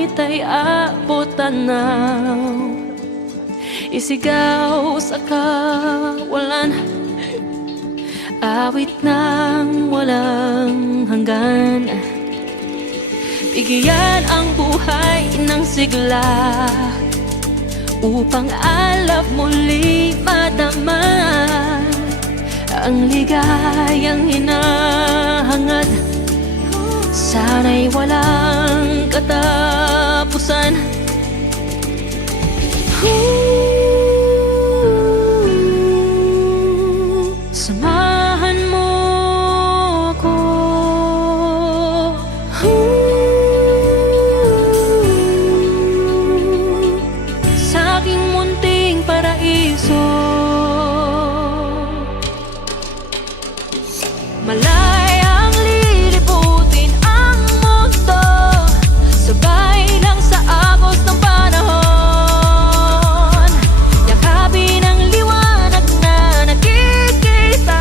langit ay abot tanaw, isigaw sa kawalan, awit ng walang hanggan. Bigyan ang buhay ng sigla upang alab muli madama ang ligayang hinahangad. Sana'y walang katapusan. Samahan mo ako, sa aking munting paraiso. Malayang lilibutin ang mundo, sabay lang sa agos ng panahon. Yakapin ang liwanag na nakikita,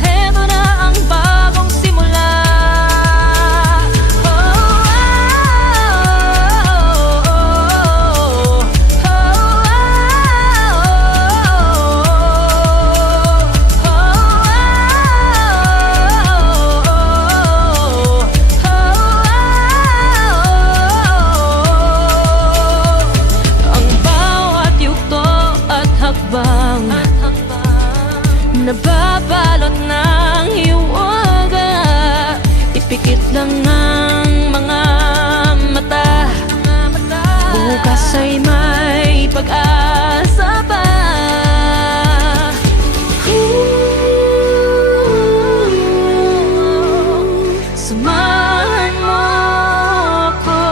heto na ang bagong simula. Nababalot ng hiwaga, ipikit lang ang mga mata. Bukas ay may pag-asa pa. Samahan mo ako,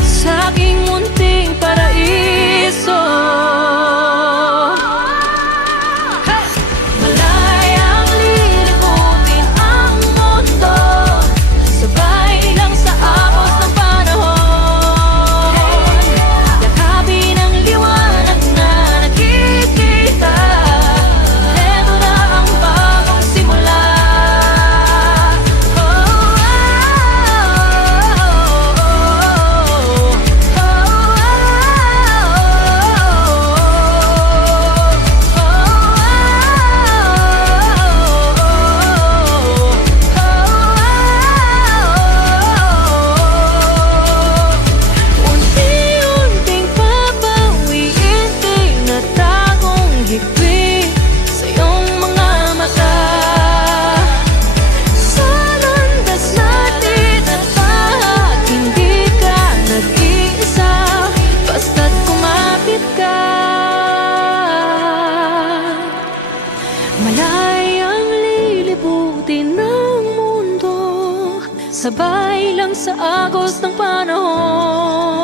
sa aking munting paraiso. Malayang lilibutin ang mundo, sabay lang sa agos ng panahon. Yakapin ang liwanag na nakikita, heto na ang bagong simula. Unti-unting papawiin tinatagong higpit sa iyong mga mata. Sa landas natin at lahat, hindi ka nag-iisa, basta't kumapit ka. Malayang lilibutin ng mundo, sabay lang sa agos ng panahon.